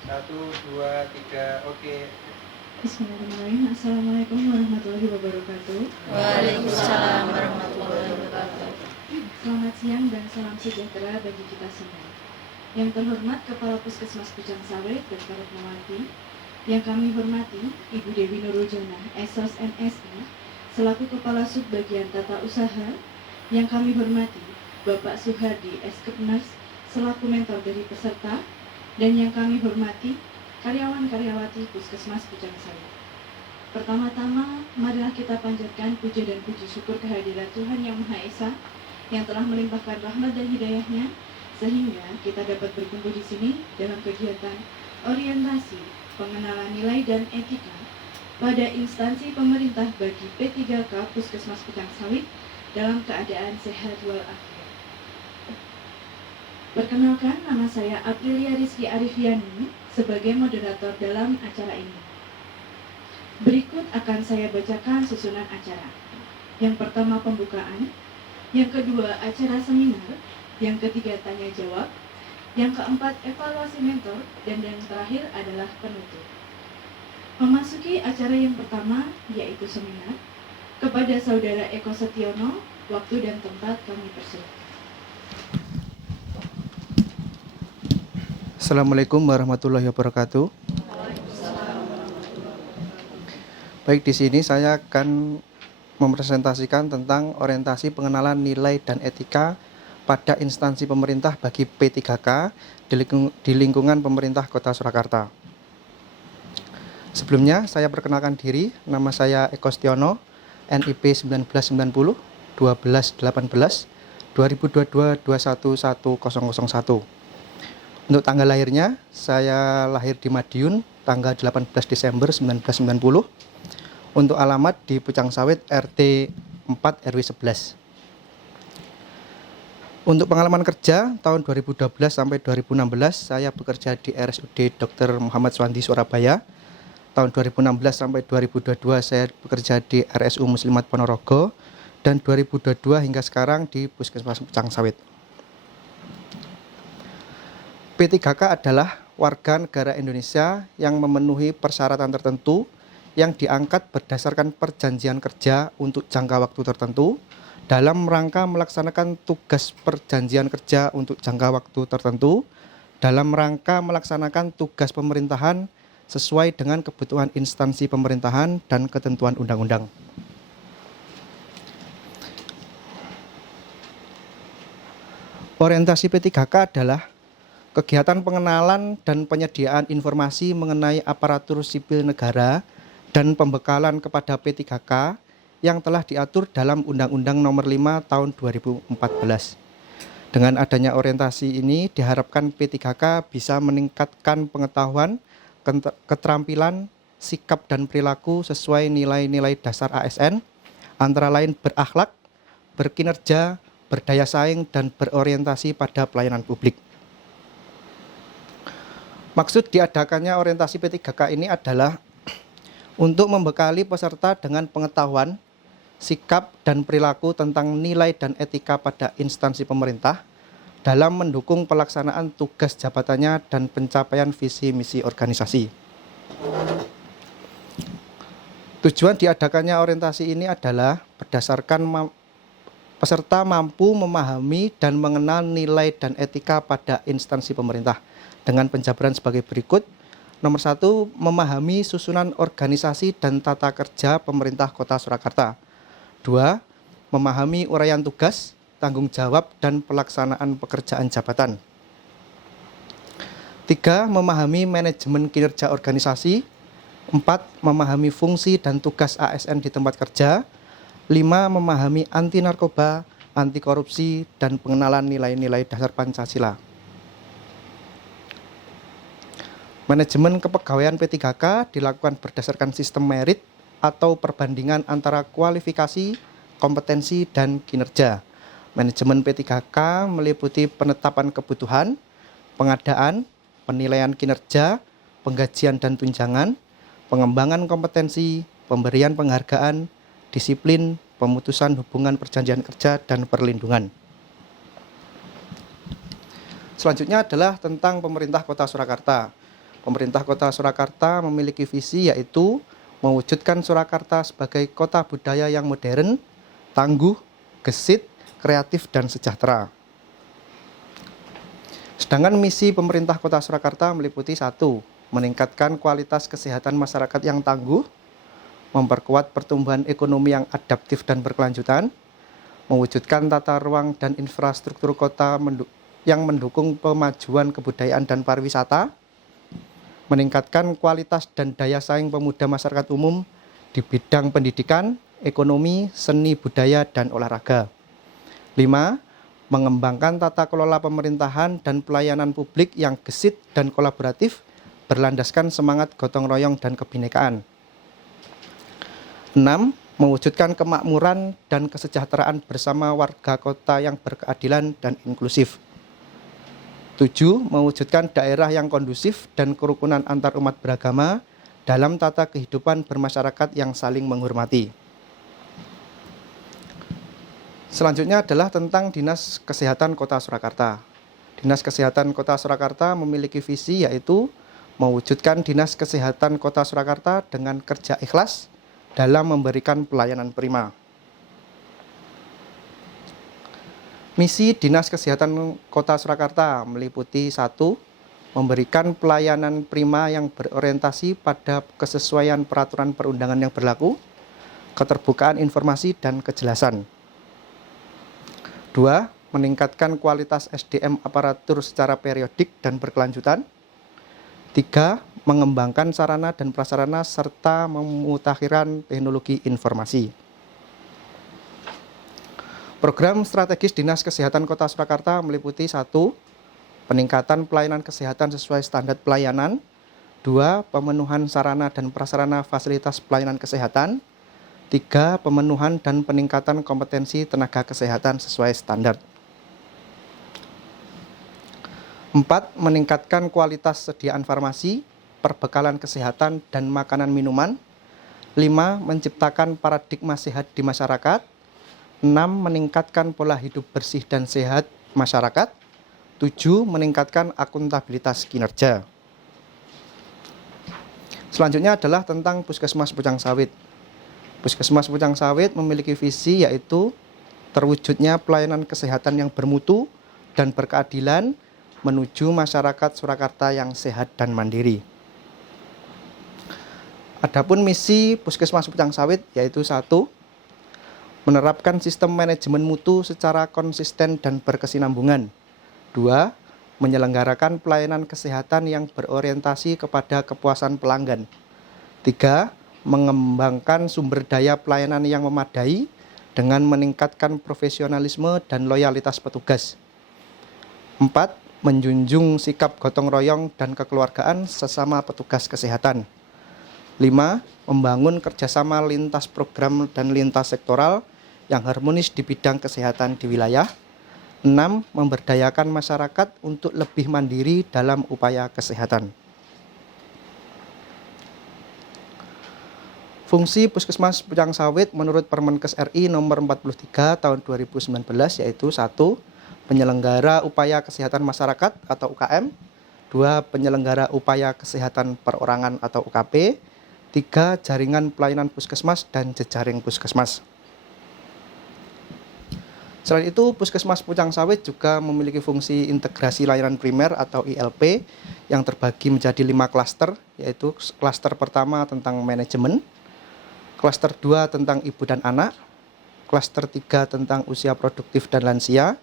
Satu, dua, tiga, oke. Bismillahirrahmanirrahim. Assalamualaikum warahmatullahi wabarakatuh. Waalaikumsalam warahmatullahi wabarakatuh. Selamat siang dan salam sejahtera bagi kita semua. Yang terhormat Kepala Puskesmas Pucang Sawit, Dr. Retnawati. Yang kami hormati Ibu Dewi Nurul Jonah, SOS MSI, selaku Kepala Subbagian Tata Usaha. Yang kami hormati Bapak Suhardi, Eskepnas, selaku mentor dari peserta. Dan yang kami hormati karyawan-karyawati Puskesmas Pucang Sawit. Pertama-tama, marilah kita panjatkan puja dan puji syukur kehadirat Tuhan Yang Maha Esa yang telah melimpahkan rahmat dan hidayahnya sehingga kita dapat berkumpul di sini dalam kegiatan orientasi pengenalan nilai dan etika pada instansi pemerintah bagi P3K Puskesmas Pucang Sawit dalam keadaan sehat walafiat. Perkenalkan, nama saya Aprilia Rizky Arifiani sebagai moderator dalam acara ini. Berikut akan saya bacakan susunan acara. Yang pertama pembukaan, yang kedua acara seminar, yang ketiga tanya jawab, yang keempat evaluasi mentor, dan yang terakhir adalah penutup. Memasuki acara yang pertama yaitu seminar, kepada Saudara Eko Setiono, waktu dan tempat kami persilakan. Assalamualaikum warahmatullahi wabarakatuh. Baik, di sini saya akan mempresentasikan tentang orientasi pengenalan nilai dan etika pada instansi pemerintah bagi P3K di lingkungan pemerintah Kota Surakarta. Sebelumnya, saya perkenalkan diri, nama saya Eko Setiono, NIP 1990 1218 2022 211001. Untuk tanggal lahirnya, saya lahir di Madiun tanggal 18 Desember 1990. Untuk alamat di Pucang Sawit RT 4 RW 11. Untuk pengalaman kerja tahun 2012 sampai 2016, saya bekerja di RSUD Dr. Muhammad Suwandi Surabaya. Tahun 2016 sampai 2022 saya bekerja di RSU Muslimat Ponorogo, dan 2022 hingga sekarang di Puskesmas Pucang Sawit. P3K adalah warga negara Indonesia yang memenuhi persyaratan tertentu yang diangkat berdasarkan perjanjian kerja untuk jangka waktu tertentu dalam rangka melaksanakan tugas perjanjian kerja untuk jangka waktu tertentu dalam rangka melaksanakan tugas pemerintahan sesuai dengan kebutuhan instansi pemerintahan dan ketentuan undang-undang. Orientasi P3K adalah kegiatan pengenalan dan penyediaan informasi mengenai aparatur sipil negara dan pembekalan kepada P3K yang telah diatur dalam Undang-Undang Nomor 5 Tahun 2014. Dengan adanya orientasi ini diharapkan P3K bisa meningkatkan pengetahuan, keterampilan, sikap dan perilaku sesuai nilai-nilai dasar ASN, antara lain berakhlak, berkinerja, berdaya saing, dan berorientasi pada pelayanan publik. Maksud diadakannya orientasi P3K ini adalah untuk membekali peserta dengan pengetahuan, sikap, dan perilaku tentang nilai dan etika pada instansi pemerintah dalam mendukung pelaksanaan tugas jabatannya dan pencapaian visi misi organisasi. Tujuan diadakannya orientasi ini adalah berdasarkan peserta mampu memahami dan mengenal nilai dan etika pada instansi pemerintah dengan penjabaran sebagai berikut. Nomor 1, memahami susunan organisasi dan tata kerja pemerintah Kota Surakarta. 2, memahami uraian tugas, tanggung jawab, dan pelaksanaan pekerjaan jabatan. 3, memahami manajemen kinerja organisasi. 4, memahami fungsi dan tugas ASN di tempat kerja. 5, memahami anti narkoba, anti korupsi, dan pengenalan nilai-nilai dasar Pancasila. Manajemen kepegawaian P3K dilakukan berdasarkan sistem merit atau perbandingan antara kualifikasi, kompetensi, dan kinerja. Manajemen P3K meliputi penetapan kebutuhan, pengadaan, penilaian kinerja, penggajian dan tunjangan, pengembangan kompetensi, pemberian penghargaan, disiplin, pemutusan hubungan perjanjian kerja, dan perlindungan. Selanjutnya adalah tentang pemerintah Kota Surakarta. pemerintah Kota Surakarta memiliki visi yaitu mewujudkan Surakarta sebagai kota budaya yang modern, tangguh, gesit, kreatif, dan sejahtera. Sedangkan misi pemerintah Kota Surakarta meliputi 1. Meningkatkan kualitas kesehatan masyarakat yang tangguh, memperkuat pertumbuhan ekonomi yang adaptif dan berkelanjutan, mewujudkan tata ruang dan infrastruktur kota yang mendukung pemajuan kebudayaan dan pariwisata, meningkatkan kualitas dan daya saing pemuda masyarakat umum di bidang pendidikan, ekonomi, seni budaya, dan olahraga. 5. Mengembangkan tata kelola pemerintahan dan pelayanan publik yang gesit dan kolaboratif, berlandaskan semangat gotong royong dan kebinekaan. 6. Mewujudkan kemakmuran dan kesejahteraan bersama warga kota yang berkeadilan dan inklusif. 7. Mewujudkan daerah yang kondusif dan kerukunan antar umat beragama dalam tata kehidupan bermasyarakat yang saling menghormati. Selanjutnya adalah tentang Dinas Kesehatan Kota Surakarta. Dinas Kesehatan Kota Surakarta memiliki visi yaitu mewujudkan Dinas Kesehatan Kota Surakarta dengan kerja ikhlas dalam memberikan pelayanan prima. Misi Dinas Kesehatan Kota Surakarta meliputi 1. Memberikan pelayanan prima yang berorientasi pada kesesuaian peraturan perundangan yang berlaku, keterbukaan informasi, dan kejelasan. 2. Meningkatkan kualitas SDM aparatur secara periodik dan berkelanjutan. 3. Mengembangkan sarana dan prasarana serta memutakhirkan teknologi informasi. Program strategis Dinas Kesehatan Kota Surakarta meliputi 1. Peningkatan pelayanan kesehatan sesuai standar pelayanan. 2. Pemenuhan sarana dan prasarana fasilitas pelayanan kesehatan. 3. Pemenuhan dan peningkatan kompetensi tenaga kesehatan sesuai standar. 4. Meningkatkan kualitas sediaan farmasi, perbekalan kesehatan, dan makanan minuman. 5. Menciptakan paradigma sehat di masyarakat. 6. Meningkatkan pola hidup bersih dan sehat masyarakat. 7. Meningkatkan akuntabilitas kinerja. Selanjutnya adalah tentang Puskesmas Pucang Sawit. Puskesmas Pucang Sawit memiliki visi yaitu terwujudnya pelayanan kesehatan yang bermutu dan berkeadilan menuju masyarakat Surakarta yang sehat dan mandiri. Adapun misi Puskesmas Pucang Sawit yaitu 1. Menerapkan sistem manajemen mutu secara konsisten dan berkesinambungan. 2. Menyelenggarakan pelayanan kesehatan yang berorientasi kepada kepuasan pelanggan. 3. Mengembangkan sumber daya pelayanan yang memadai dengan meningkatkan profesionalisme dan loyalitas petugas. 4. Menjunjung sikap gotong royong dan kekeluargaan sesama petugas kesehatan. 5. Membangun kerjasama lintas program dan lintas sektoral yang harmonis di bidang kesehatan di wilayah. 6. Memberdayakan masyarakat untuk lebih mandiri dalam upaya kesehatan. Fungsi Puskesmas Pucang Sawit menurut Permenkes RI nomor 43 tahun 2019 yaitu 1. Penyelenggara upaya kesehatan masyarakat atau UKM. 2. Penyelenggara upaya kesehatan perorangan atau UKP. 3. Jaringan pelayanan puskesmas dan jejaring puskesmas. Selain itu, Puskesmas Pucang Sawit juga memiliki fungsi integrasi layanan primer atau ILP yang terbagi menjadi 5 klaster, yaitu klaster pertama tentang manajemen, klaster 2 tentang ibu dan anak, klaster 3 tentang usia produktif dan lansia,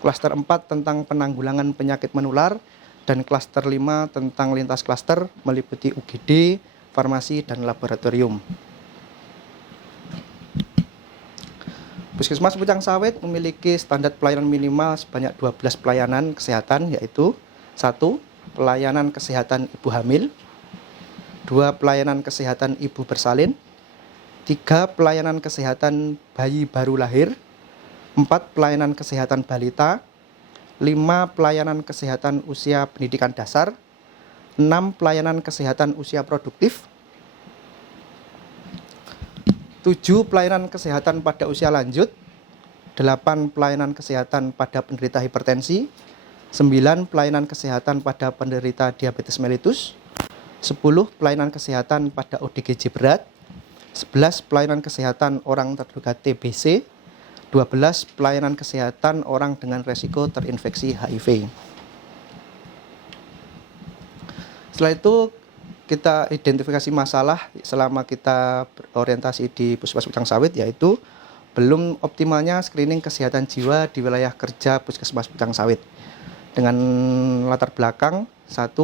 klaster 4 tentang penanggulangan penyakit menular, dan klaster 5 tentang lintas klaster meliputi UGD, farmasi, dan laboratorium. Puskesmas Pucang Sawit memiliki standar pelayanan minimal sebanyak 12 pelayanan kesehatan yaitu 1. Pelayanan kesehatan ibu hamil. 2. Pelayanan kesehatan ibu bersalin. 3. Pelayanan kesehatan bayi baru lahir. 4. Pelayanan kesehatan balita. 5. Pelayanan kesehatan usia pendidikan dasar. 6. Pelayanan kesehatan usia produktif. 7. Pelayanan kesehatan pada usia lanjut. 8. Pelayanan kesehatan pada penderita hipertensi. 9. Pelayanan kesehatan pada penderita diabetes mellitus. 10. Pelayanan kesehatan pada ODGJ berat. 11. Pelayanan kesehatan orang terduga TBC. 12. Pelayanan kesehatan orang dengan resiko terinfeksi HIV. Setelah itu kita identifikasi masalah selama kita berorientasi di Puskesmas Pucang Sawit, yaitu belum optimalnya screening kesehatan jiwa di wilayah kerja Puskesmas Pucang Sawit. Dengan latar belakang, 1.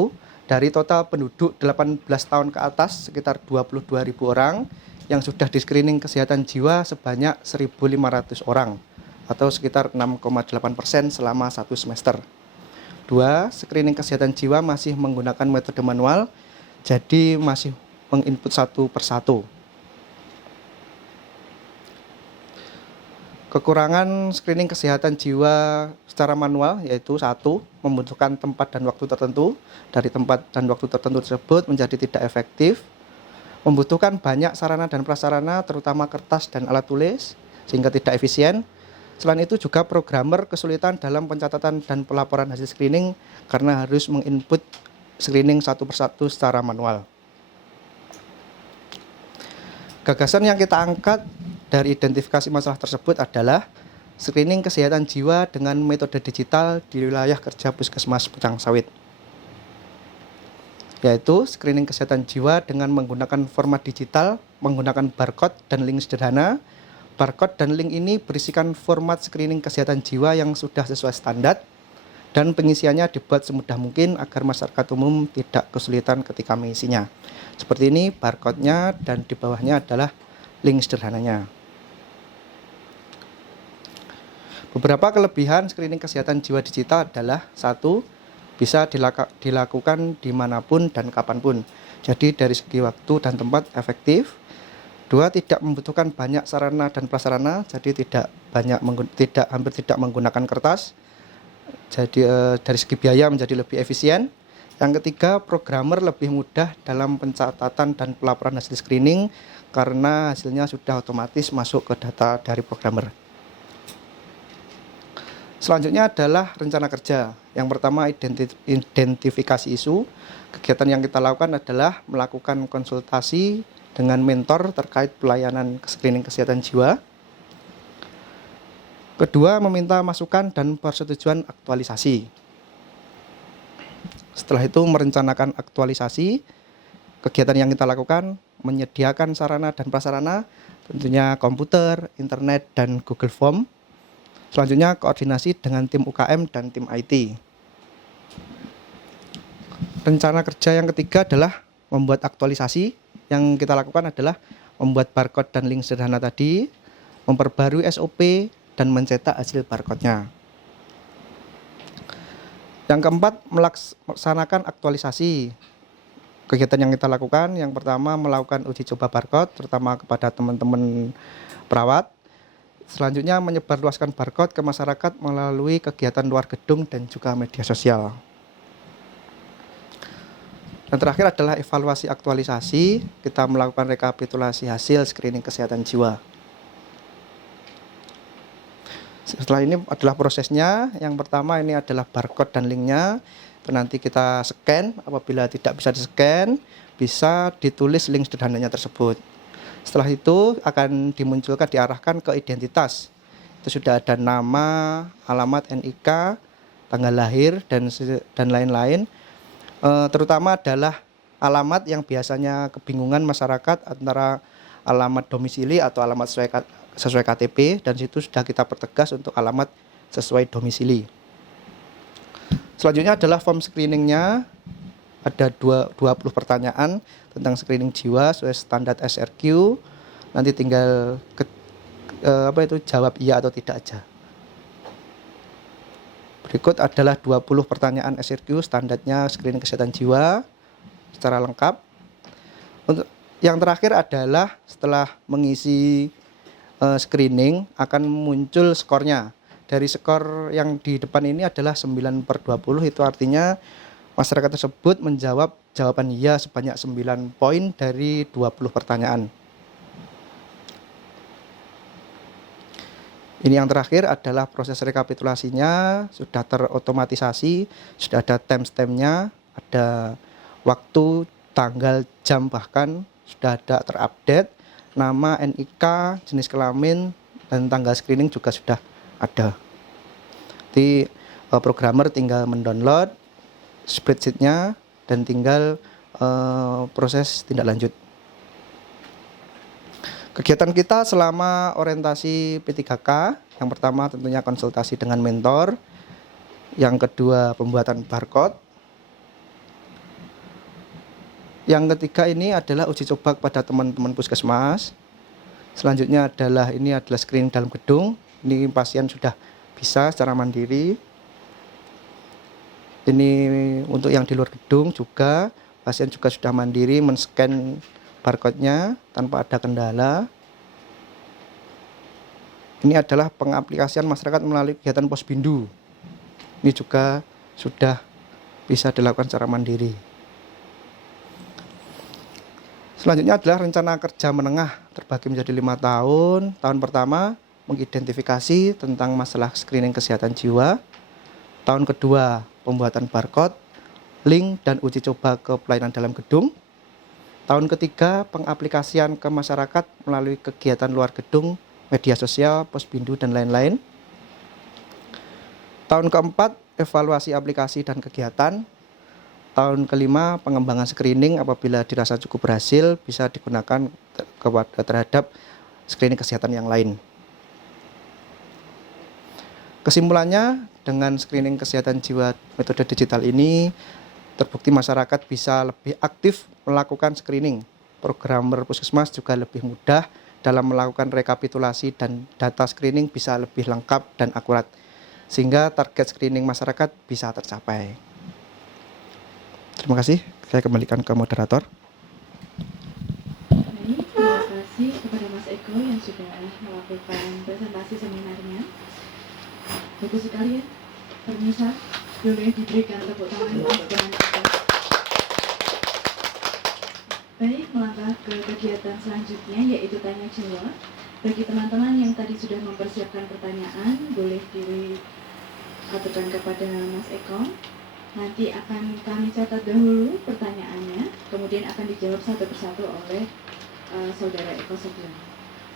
Dari total penduduk 18 tahun ke atas sekitar 22.000 orang yang sudah di screening kesehatan jiwa sebanyak 1.500 orang atau sekitar 6,8% selama 1 semester. 2. Screening kesehatan jiwa masih menggunakan metode manual, jadi masih menginput satu persatu. Kekurangan screening kesehatan jiwa secara manual yaitu 1. Membutuhkan tempat dan waktu tertentu. Dari tempat dan waktu tertentu tersebut menjadi tidak efektif. Membutuhkan banyak sarana dan prasarana terutama kertas dan alat tulis sehingga tidak efisien. Selain itu juga programmer kesulitan dalam pencatatan dan pelaporan hasil screening karena harus menginput screening satu persatu secara manual. Gagasan yang kita angkat dari identifikasi masalah tersebut adalah screening kesehatan jiwa dengan metode digital di wilayah kerja Puskesmas Pucang Sawit, yaitu screening kesehatan jiwa dengan menggunakan format digital, menggunakan barcode dan link sederhana. Barcode dan link ini berisikan format screening kesehatan jiwa yang sudah sesuai standar dan pengisiannya dibuat semudah mungkin agar masyarakat umum tidak kesulitan ketika mengisinya. Seperti ini barcode-nya dan di bawahnya adalah link sederhananya. Beberapa kelebihan screening kesehatan jiwa digital adalah 1. Bisa dilakukan dimanapun dan kapanpun. Jadi dari segi waktu dan tempat efektif. 2. Tidak membutuhkan banyak sarana dan prasarana, jadi hampir tidak menggunakan kertas. Jadi dari segi biaya menjadi lebih efisien. Yang ketiga, programmer lebih mudah dalam pencatatan dan pelaporan hasil screening karena hasilnya sudah otomatis masuk ke data dari programmer. Selanjutnya adalah rencana kerja. Yang pertama, identifikasi isu. Kegiatan yang kita lakukan adalah melakukan konsultasi dengan mentor terkait pelayanan screening kesehatan jiwa. Kedua, meminta masukan dan persetujuan aktualisasi. Setelah itu merencanakan aktualisasi. Kegiatan yang kita lakukan menyediakan sarana dan prasarana, tentunya komputer, internet, dan Google Form. Selanjutnya koordinasi dengan tim UKM dan tim IT. Rencana kerja yang ketiga adalah membuat aktualisasi. Yang kita lakukan adalah membuat barcode dan link sederhana tadi, memperbarui SOP, dan mencetak hasil barcode-nya. Yang keempat, melaksanakan aktualisasi. Kegiatan yang kita lakukan, yang pertama melakukan uji coba barcode, terutama kepada teman-teman perawat. Selanjutnya menyebarluaskan barcode ke masyarakat melalui kegiatan luar gedung dan juga media sosial. Dan terakhir adalah evaluasi aktualisasi. Kita melakukan rekapitulasi hasil screening kesehatan jiwa. Setelah ini adalah prosesnya. Yang pertama ini adalah barcode dan linknya. Itu nanti kita scan. Apabila tidak bisa di-scan, bisa ditulis link sederhananya tersebut. Setelah itu akan dimunculkan, diarahkan ke identitas. Itu sudah ada nama, alamat NIK, tanggal lahir, dan lain-lain. Terutama adalah alamat yang biasanya kebingungan masyarakat antara alamat domisili atau alamat sesuai KTP, dan situ sudah kita pertegas untuk alamat sesuai domisili. Selanjutnya adalah form screeningnya. Ada 20 pertanyaan tentang screening jiwa sesuai standar SRQ. Nanti tinggal jawab iya atau tidak aja. Berikut adalah 20 pertanyaan SRQ standarnya screening kesehatan jiwa secara lengkap. Untuk yang terakhir adalah setelah mengisi screening akan muncul skornya. Dari skor yang di depan ini adalah 9/20, itu artinya masyarakat tersebut menjawab jawaban iya sebanyak 9 poin dari 20 pertanyaan. Ini yang terakhir adalah proses rekapitulasinya, sudah terotomatisasi, sudah ada timestamp-nya, ada waktu, tanggal, jam, bahkan sudah ada terupdate, nama, NIK, jenis kelamin, dan tanggal screening juga sudah ada. Jadi programmer tinggal mendownload spreadsheet-nya dan tinggal proses tindak lanjut. Kegiatan kita selama orientasi P3K, yang pertama tentunya konsultasi dengan mentor, yang kedua pembuatan barcode, yang ketiga ini adalah uji coba kepada teman-teman puskesmas. Selanjutnya adalah screening dalam gedung. Ini pasien sudah bisa secara mandiri. Ini untuk yang di luar gedung juga, pasien juga sudah mandiri men-scan barcode-nya tanpa ada kendala. Ini adalah pengaplikasian masyarakat melalui kegiatan Posbindu. Ini juga sudah bisa dilakukan secara mandiri. Selanjutnya adalah rencana kerja menengah terbagi menjadi 5 tahun. Tahun pertama mengidentifikasi tentang masalah screening kesehatan jiwa. Tahun kedua pembuatan barcode, link dan uji coba ke pelayanan dalam gedung. Tahun ketiga pengaplikasian ke masyarakat melalui kegiatan luar gedung, media sosial, Posbindu dan lain-lain. Tahun keempat evaluasi aplikasi dan kegiatan. Tahun kelima pengembangan screening apabila dirasa cukup berhasil bisa digunakan terhadap screening kesehatan yang lain. Kesimpulannya, dengan screening kesehatan jiwa metode digital ini terbukti masyarakat bisa lebih aktif melakukan screening. Programmer puskesmas juga lebih mudah dalam melakukan rekapitulasi dan data screening bisa lebih lengkap dan akurat, sehingga target screening masyarakat bisa tercapai. Terima kasih, saya kembalikan ke moderator. Baik, terima kasih kepada Mas Eko yang sudah melakukan presentasi seminarnya. Bagus sekali ya, permisa, boleh diberikan tepuk tangan untuk teman kita. Baik, melangkah ke kegiatan selanjutnya yaitu tanya jawab. Bagi teman-teman yang tadi sudah mempersiapkan pertanyaan, boleh diaturkan kepada Mas Eko. Nanti akan kami catat dahulu pertanyaannya, kemudian akan dijawab satu persatu oleh Saudara Eko Sugeng.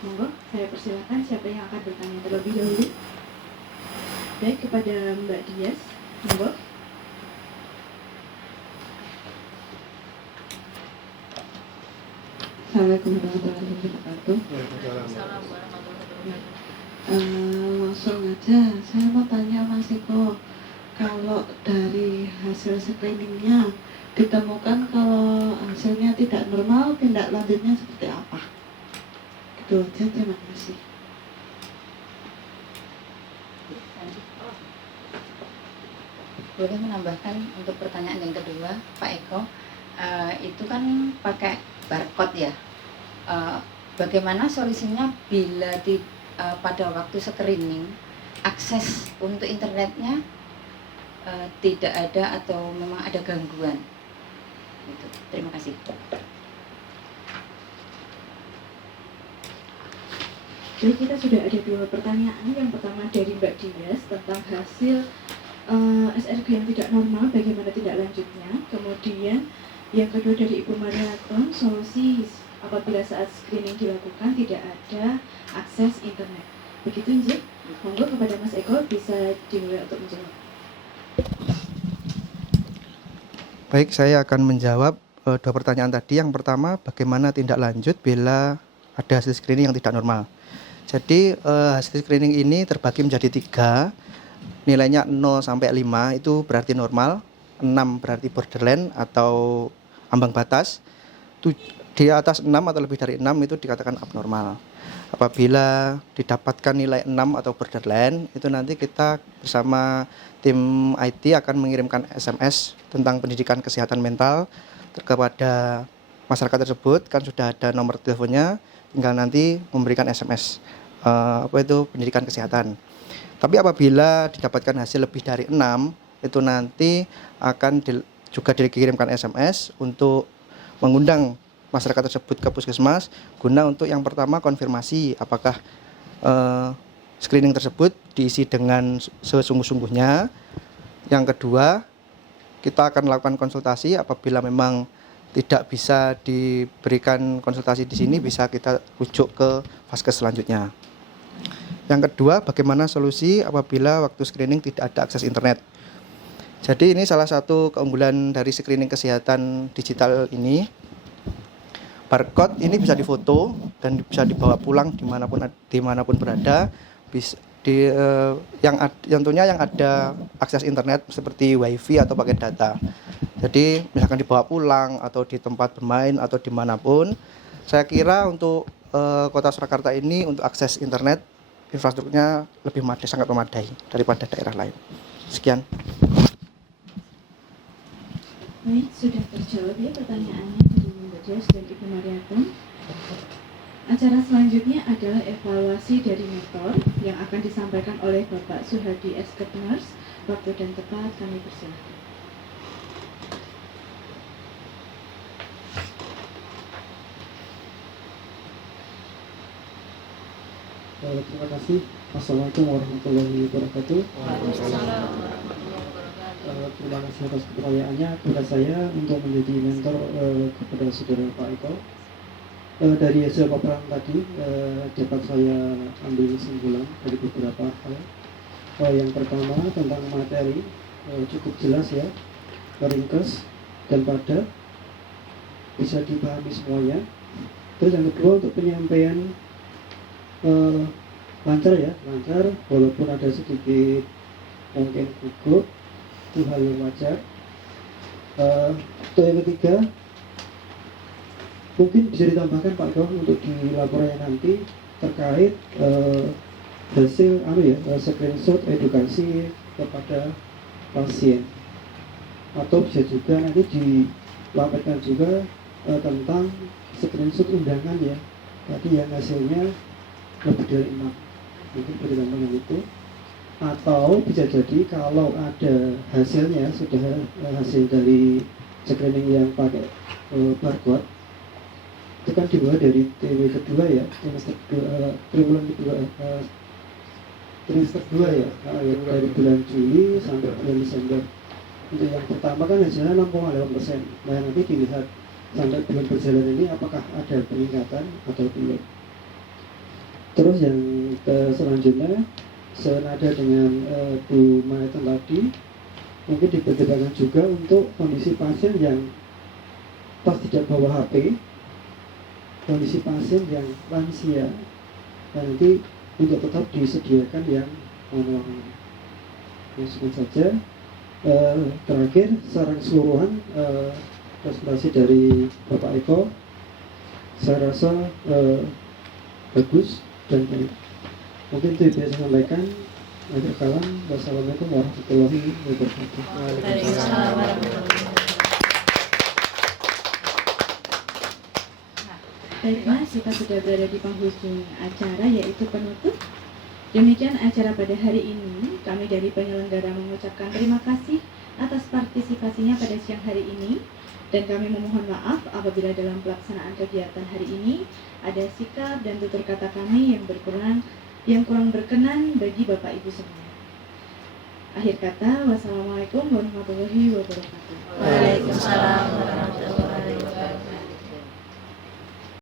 Monggo, saya persilakan siapa yang akan bertanya terlebih dahulu. Baik, kepada Mbak Dias, monggo. Assalamualaikum warahmatullahi wabarakatuh. Assalamualaikum warahmatullahi wabarakatuh. Langsung aja, saya mau tanya Mas Eko, kalau dari hasil screeningnya ditemukan kalau hasilnya tidak normal, tindak lanjutnya seperti apa? Itu aja, terima kasih. Boleh menambahkan untuk pertanyaan yang kedua, Pak Eko, itu kan pakai barcode ya. Bagaimana solusinya bila pada waktu screening akses untuk internetnya tidak ada atau memang ada gangguan? Gitu. Terima kasih. Jadi kita sudah ada dua pertanyaan. Yang pertama dari Mbak Dias tentang hasil SRG yang tidak normal, bagaimana tindak lanjutnya. Kemudian yang kedua dari Ibu Mariaton, solusi apabila saat screening dilakukan tidak ada akses internet. Begitu Nji? Monggo kepada Mas Eko bisa dimulai untuk menjawab. Baik, saya akan menjawab dua pertanyaan tadi. Yang pertama, bagaimana tindak lanjut bila ada hasil screening yang tidak normal. Jadi hasil screening ini terbagi menjadi 3. Nilainya 0 sampai 5 itu berarti normal, 6 berarti borderline atau ambang batas. Di atas 6 atau lebih dari 6 itu dikatakan abnormal. Apabila didapatkan nilai 6 atau borderline, itu nanti kita bersama tim IT akan mengirimkan SMS tentang pendidikan kesehatan mental kepada masyarakat tersebut. Kan sudah ada nomor teleponnya, tinggal nanti memberikan SMS pendidikan kesehatan. Tapi apabila didapatkan hasil lebih dari 6, itu nanti akan juga dikirimkan SMS untuk mengundang masyarakat tersebut ke puskesmas guna untuk yang pertama konfirmasi apakah screening tersebut diisi dengan sesungguh-sungguhnya. Yang kedua, kita akan melakukan konsultasi. Apabila memang tidak bisa diberikan konsultasi di sini, bisa kita rujuk ke vaskes selanjutnya. Yang kedua, bagaimana solusi apabila waktu screening tidak ada akses internet. Jadi ini salah satu keunggulan dari screening kesehatan digital ini. Barcode ini bisa difoto dan bisa dibawa pulang dimanapun berada. Tentunya yang ada akses internet seperti wifi atau paket data. Jadi misalkan dibawa pulang atau di tempat bermain atau dimanapun. Saya kira untuk Kota Surakarta ini untuk akses internet infrastrukturnya lebih sangat memadai daripada daerah lain. Sekian. Baik, sudah terjawab ya pertanyaannya dari Mbak Jos dan Ibu Mariatum. Acara selanjutnya adalah evaluasi dari mentor yang akan disampaikan oleh Bapak Suhardi S. Ketners. Waktu dan tempat kami persilahkan. Terima kasih. Assalamualaikum warahmatullahi wabarakatuh. Terima kasih atas pertanyaannya kepada saya untuk menjadi mentor kepada saudara Pak Eko. Dari hasil paparan tadi dapat saya ambil kesimpulan dari beberapa hal. Yang pertama tentang materi cukup jelas ya, ringkas dan padat, bisa dipahami semuanya. Terus yang kedua untuk penyampaian lancar ya, lancar walaupun ada sedikit mungkin gugup, itu hal yang wajar. Untuk yang ketiga mungkin bisa ditambahkan Pak Gawang untuk di laporannya nanti terkait hasil screenshot edukasi kepada pasien, atau bisa juga nanti dilaporkan juga tentang screenshot undangan ya tadi yang hasilnya lebih dari 6, mungkin berdasarkan itu. Atau bisa jadi kalau ada hasilnya sudah hasil dari screening yang pakai barcode, itu kan dibawa dari TW kedua ya, trimester kedua ya, dari bulan Juli sampai bulan Desember. Untuk yang pertama kan hasilnya 6,8%. Nah nanti dilihat sampai bulan berjalan ini apakah ada peningkatan atau belum. Terus yang selanjutnya senada dengan Bu Mariatum tadi, mungkin dipertimbangkan juga untuk kondisi pasien yang pas tidak bawa HP, kondisi pasien yang lansia, dan nanti untuk tetap disediakan yang manual. Langsung saja. Terakhir secara keseluruhan presentasi dari Bapak Eko saya rasa bagus dan baik. Mungkin itu yang bisa saya sampaikan. Akhir kalam, wassalamualaikum warahmatullahi wabarakatuh. Waalaikumsalam warahmatullahi Baiklah, kita sudah berada di penghujung acara yaitu penutup. Demikian acara pada hari ini. Kami dari penyelenggara mengucapkan terima kasih atas partisipasinya pada siang hari ini. Dan kami memohon maaf apabila dalam pelaksanaan kegiatan hari ini ada sikap dan tutur kata kami yang kurang berkenan bagi Bapak Ibu semua. Akhir kata, wassalamualaikum warahmatullahi wabarakatuh. Waalaikumsalam warahmatullahi wabarakatuh.